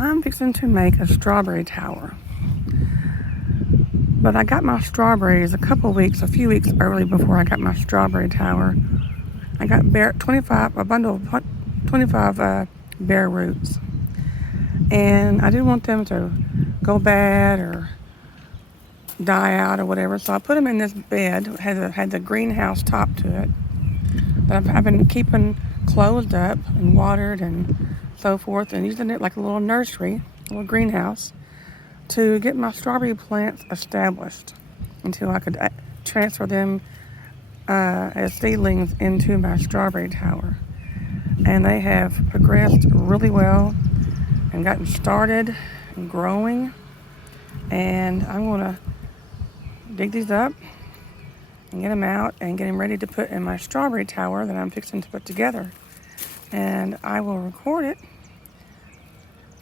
I'm fixing to make a strawberry tower. But I got my strawberries a few weeks early before I got my strawberry tower. I got a bundle of 25 bare roots. And I didn't want them to go bad or die out or whatever. So I put them in this bed. It had the greenhouse top to it that I've been keeping closed up and watered and so forth, and using it like a little nursery, a little greenhouse, to get my strawberry plants established until I could transfer them as seedlings into my strawberry tower. And they have progressed really well and gotten started and growing. And I'm going to dig these up and get them out and get them ready to put in my strawberry tower that I'm fixing to put together. And I will record it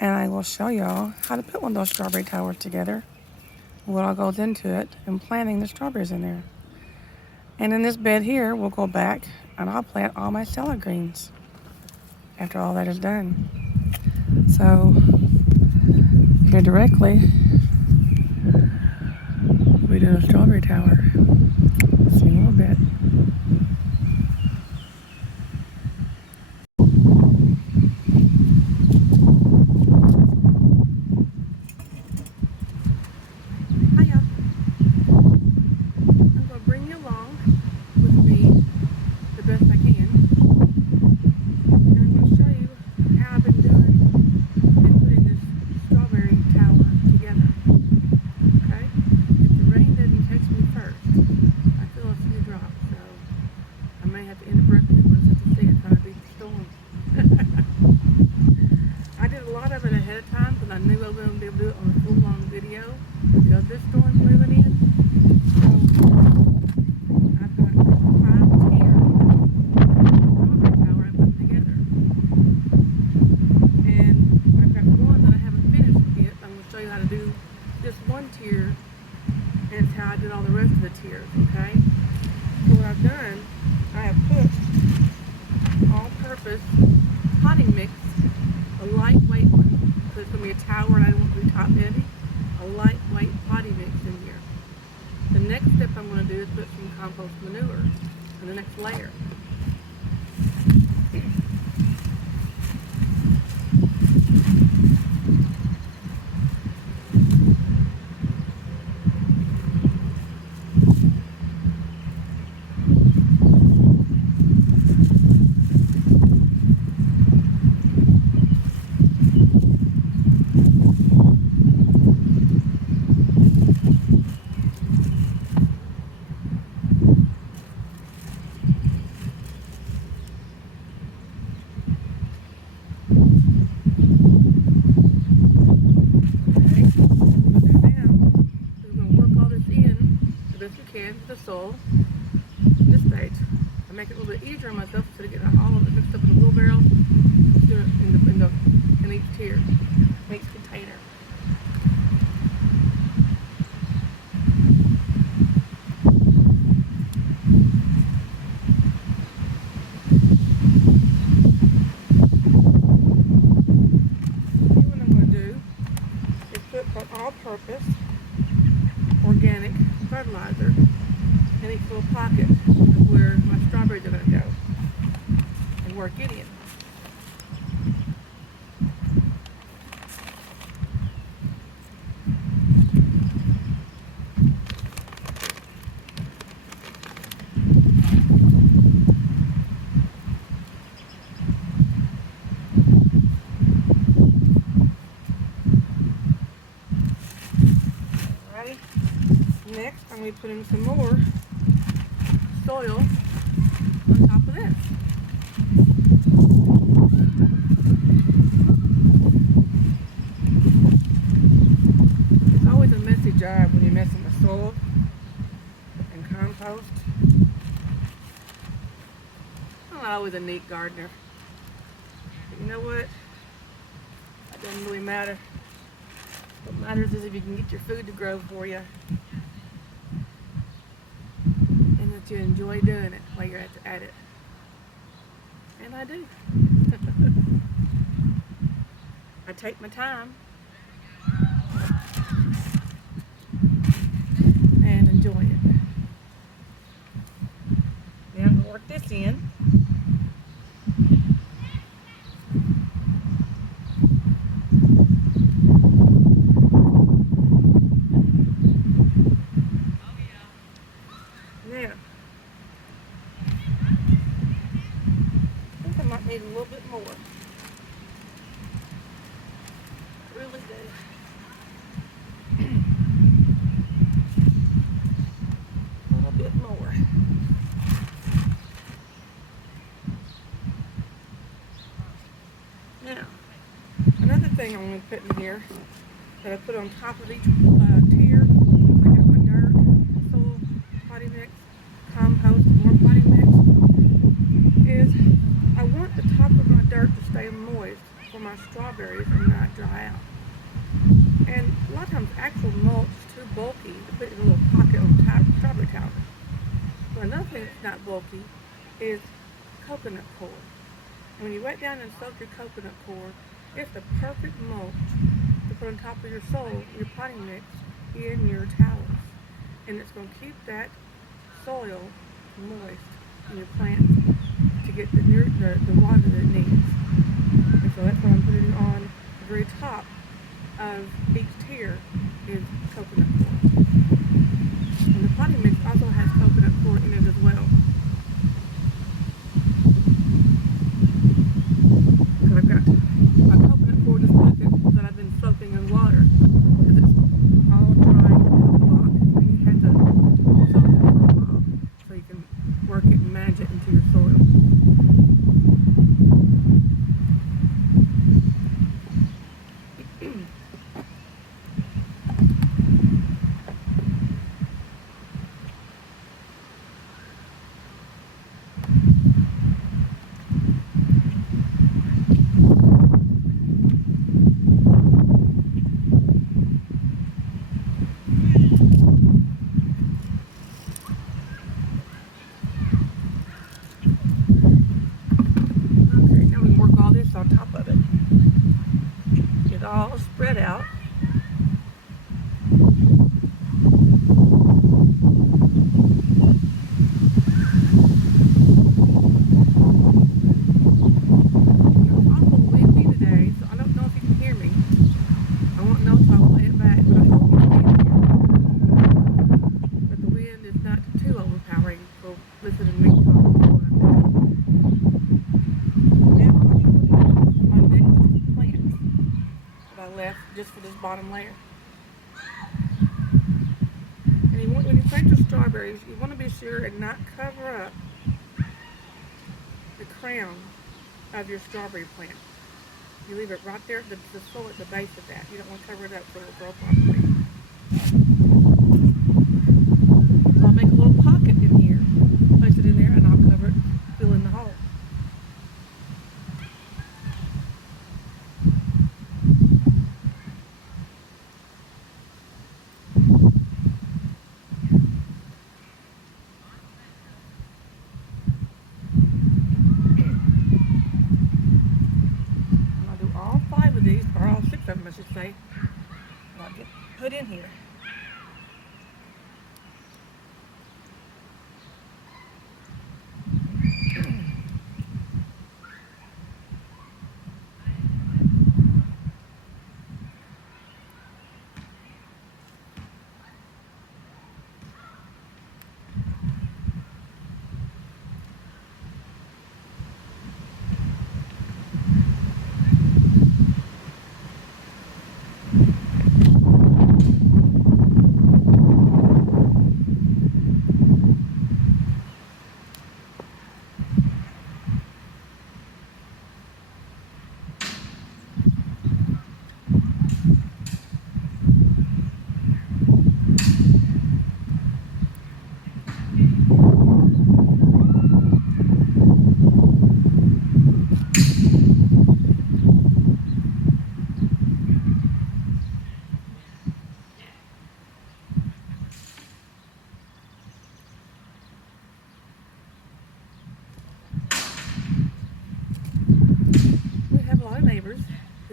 and I will show y'all how to put one of those strawberry towers together, what all goes into it, and planting the strawberries in there. And in this bed here, we'll go back and I'll plant all my salad greens after all that is done. So here directly, we do a strawberry tower. See a little bit. Hiya. I'm going to bring you along with me the best I can. And I'm going to show you how I've been doing and putting this strawberry tower together. Okay? If the rain doesn't catch me first, I feel a few drops, so I may have to end abruptly. We'll just have to see it trying to beat the storm. I did a lot of it ahead of time because I knew I wasn't going to be able to do it on a full-long video because this storm's moving in. So I've got 5 tiers strawberry tower I put together. And I've got one that I haven't finished yet. I'm going to show you how to do just one tier, and it's how I did all the rest of the tiers, okay? So what I've done, I have put all-purpose potting mix, a lightweight one, because it's going to be a tower and I don't want it to be top heavy, a lightweight potting mix in here. The next step I'm going to do is put some compost manure in the next layer. The soil this stage. I make it a little bit easier on myself instead of getting all of it mixed up in the wheelbarrow. Just do it in each tier, in each container. Here what I'm going to do is put an all-purpose organic fertilizer in each little pocket of where my strawberries are going to go and work it in. Alright, next I'm going to put in some more soil on top of this. It's always a messy job when you're messing with soil and compost. I'm not always a neat gardener, but you know what? It doesn't really matter. What matters is if you can get your food to grow for you. You enjoy doing it while you're at it. And I do. I take my time and enjoy it. Now I'm gonna work this in. Now, I think I might need a little bit more. Really do. A little bit more. Now, another thing I'm going to put in here that I put on top of each tier, I got my dirt, soil, potty mix, compost, more potty mix, is I want the top of my dirt to stay moist for my strawberries and not dry out. And a lot of times actual mulch is too bulky to put in a little pocket on top strawberry tower. So another thing that's not bulky is coconut coir. And when you wet down and soak your coconut coir, it's the perfect mulch to put on top of your soil, your potting mix, in your towers. And it's going to keep that soil moist in your plants to get the water that it needs. And so that's what I'm putting on the very top of each tier is coconut coir. And the potting mix also has coconut coir in it as well. So I've got my coconut coir in this bucket that I've been soaking in water because it's all dry and block. And you have to soak it for a while so you can work it and manage it into your soil. Okay, now we can work all this on top of it. Get it all spread out. Left just for this bottom layer. And when you plant your strawberries, you want to be sure and not cover up the crown of your strawberry plant. You leave it right there, the soil at the base of that. You don't want to cover it up so it'll grow properly. So I'll make a little pocket in here, place it in there, and I'll cover it and fill in the hole. Or all 6 of them, I should say, and I'll get put in here.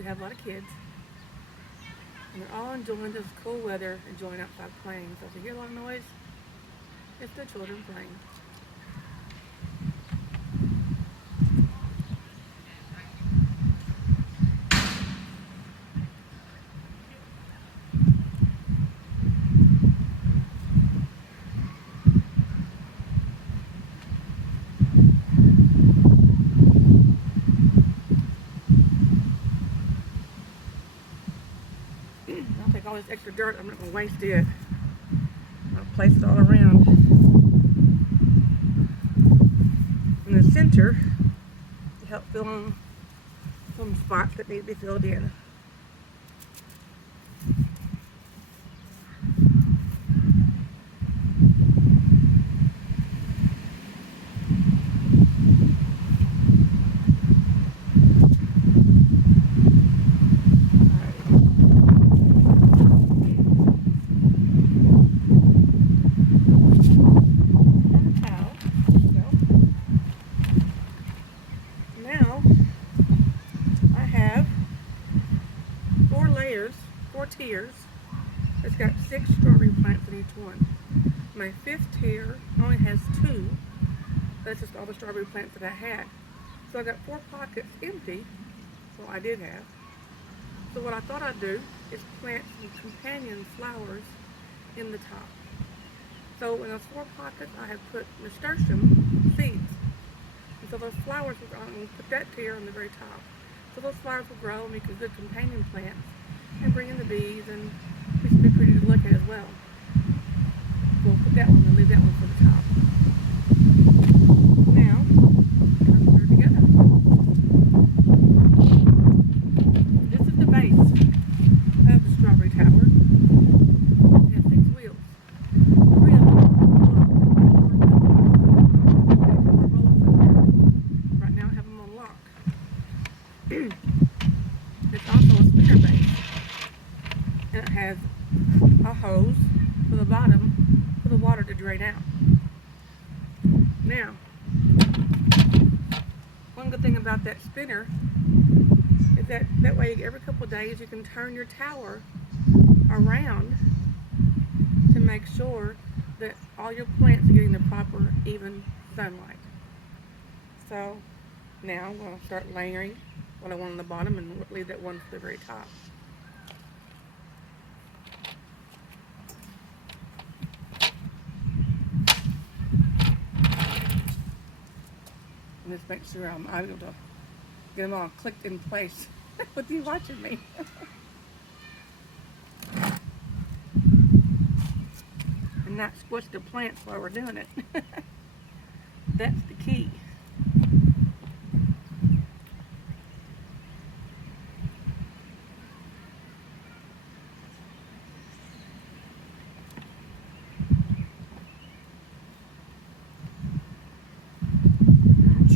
have a lot of kids, and they're all enjoying this cool weather, enjoying outside playing. So if you hear a lot of noise, it's the children playing. I'll take all this extra dirt. I'm not going to waste it. I'll place it all around. In the center to help fill in some spots that need to be filled in. Now I have 4 tiers. It's got 6 strawberry plants in each one. My 5th tier only has 2. That's just all the strawberry plants that I had. So I got 4 pockets empty. So I did have. So what I thought I'd do is plant some companion flowers in the top. So in those 4 pockets I have put nasturtium seeds. And so those flowers will grow, and we'll put that tier on the very top. So those flowers will grow and make good companion plants and bring in the bees, and it should be pretty to look at as well. We'll put that one and leave that one for the top. Now, time to put her together. This is the base of the strawberry tower. It has 6 wheels. 3 of them right now I have them on lock. It's also a spinner base. And it has a hose for the bottom for the water to drain out. Now, one good thing about that spinner is that way every couple of days you can turn your tower around to make sure that all your plants are getting the proper even sunlight. So now I'm going to start layering what I want on the bottom and leave that one for the very top. And just make sure I'm able to get them all clicked in place with you watching me. And not squish the plants while we're doing it. That's the key.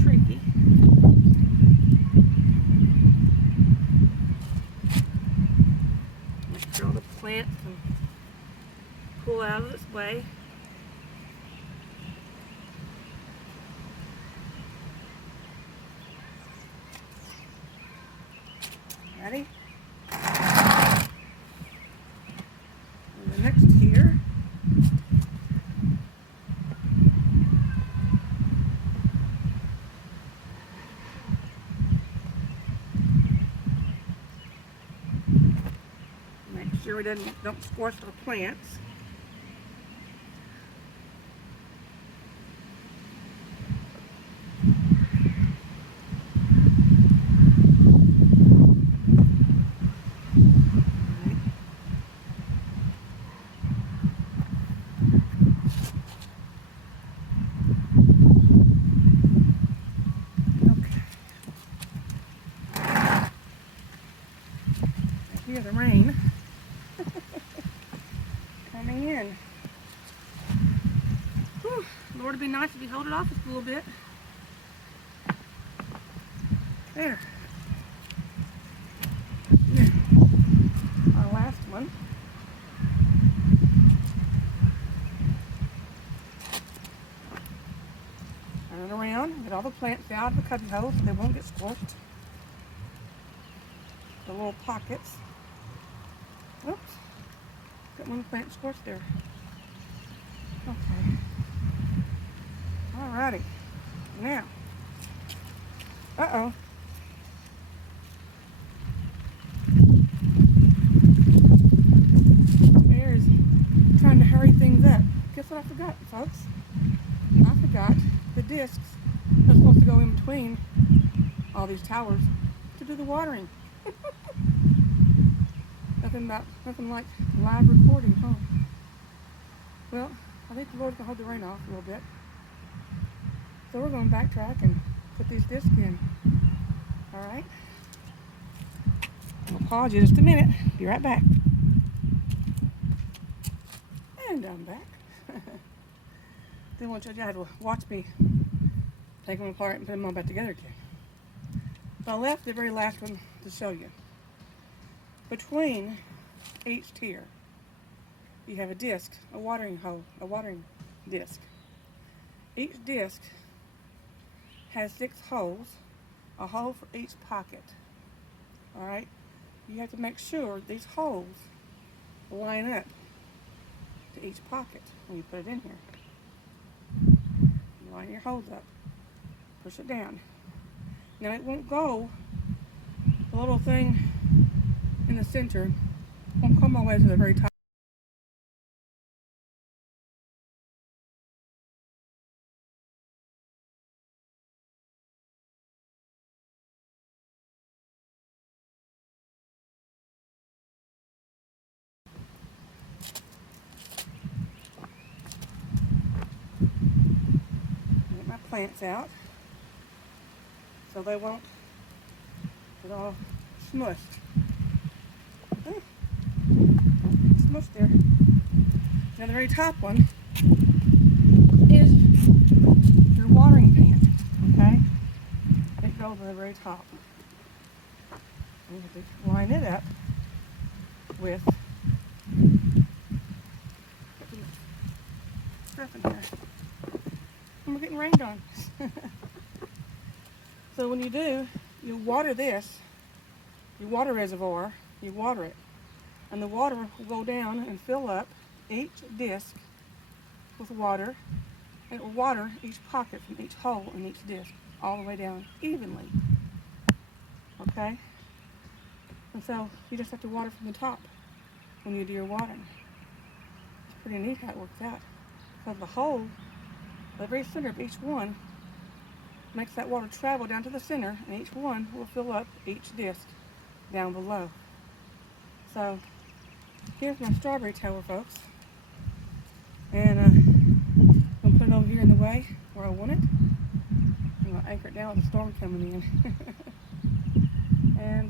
Tricky. Make sure all the plants can pull out of this way. Ready? And the next tier. Make sure we don't squash our plants. Hear the rain coming in. Whew. Lord, it'd be nice if you hold it off just a little bit. There. Now, our last one. Turn it around, get all the plants out of the cubby hole so they won't get squished. the little pockets. Oops, got one plant scorched there. Okay. Alrighty. Now. Uh-oh. Air trying to hurry things up. Guess what I forgot, folks? I forgot the discs are supposed to go in between all these towers to do the watering. Nothing like live recording, huh? Well, I think the Lord's gonna hold the rain off a little bit. So we're gonna backtrack and put these discs in. Alright? I'll pause you just a minute. Be right back. And I'm back. Didn't want you guys to watch me take them apart and put them all back together again. So I left the very last one to show you. Between each tier, you have a disc, a watering disc. Each disc has 6 holes, a hole for each pocket. Alright? You have to make sure these holes line up to each pocket when you put it in here. You line your holes up. Push it down. Now it won't go, the little thing in the center won't come all the way to the very top. Get my plants out so they won't get all smushed. Smushed there. Now the very top one is your watering pan, okay? It goes to the very top. You have to line it up with stuff in here. And we're getting rained on. So when you do, you water this, your water reservoir, you water it. And the water will go down and fill up each disc with water. And it will water each pocket from each hole in each disc all the way down evenly. Okay? And so you just have to water from the top when you do your watering. It's pretty neat how it works out. Because the hole, the very center of each one, makes that water travel down to the center, and each one will fill up each disc down below. So here's my strawberry tower, folks. And I'm going to put it over here in the way where I want it. I'm going to anchor it down with the storm coming in. And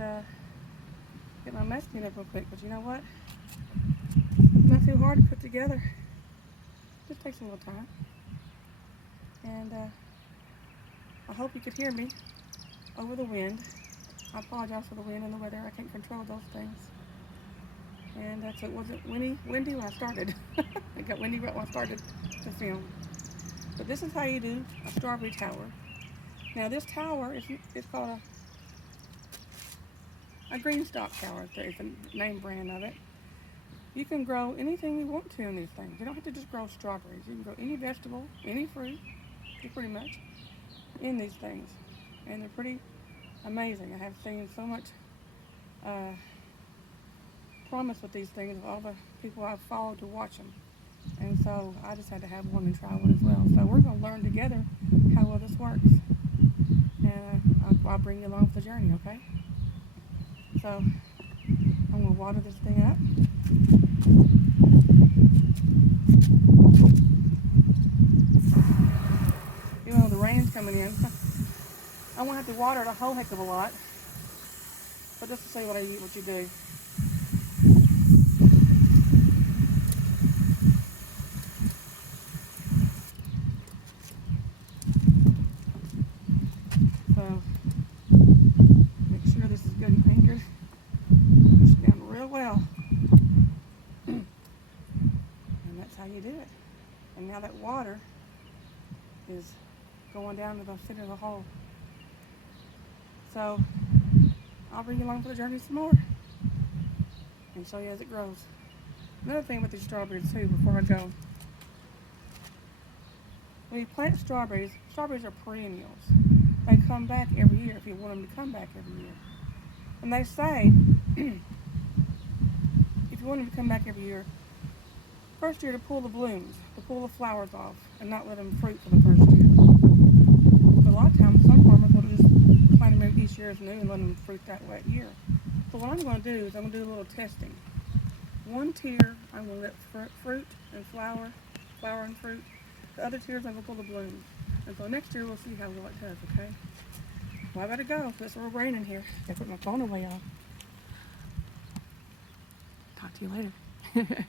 get my mess cleaned up real quick. But you know what? It's not too hard to put together. It just takes a little time. And I hope you could hear me over the wind. I apologize for the wind and the weather. I can't control those things. And so it wasn't windy when I started. It got windy right when I started to film. But this is how you do a strawberry tower. Now this tower is called a Greenstalk tower. It's the name brand of it. You can grow anything you want to in these things. You don't have to just grow strawberries. You can grow any vegetable, any fruit, pretty much, in these things. And they're pretty amazing. I have seen so much promise with these things of all the people I've followed to watch them. And so I just had to have one and try one as well. So we're going to learn together how well this works. And I'll bring you along for the journey, okay? So I'm going to water this thing up. Even though the rain's coming in, I won't have to water it a whole heck of a lot. But just to show you what you do. So make sure this is good and anchored. Push it down real well. And that's how you do it. And now that water is going down to the center of the hole. So I'll bring you along for the journey some more and show you as it grows. Another thing with these strawberries too, before I go, when you plant strawberries, strawberries are perennials. They come back every year if you want them to come back every year. And they say, if you want them to come back every year, first year to pull the blooms, to pull the flowers off, and not let them fruit for the first year. But a lot of times, some farmers will just plant them each year as new and let them fruit that wet year. So what I'm going to do is I'm going to do a little testing. One tier I'm going to let fruit and flower and fruit. The other tiers I'm going to pull the blooms. And so next year we'll see how well it does, okay? Well, I better go. It's a little raining here. I put my phone away off. Talk to you later.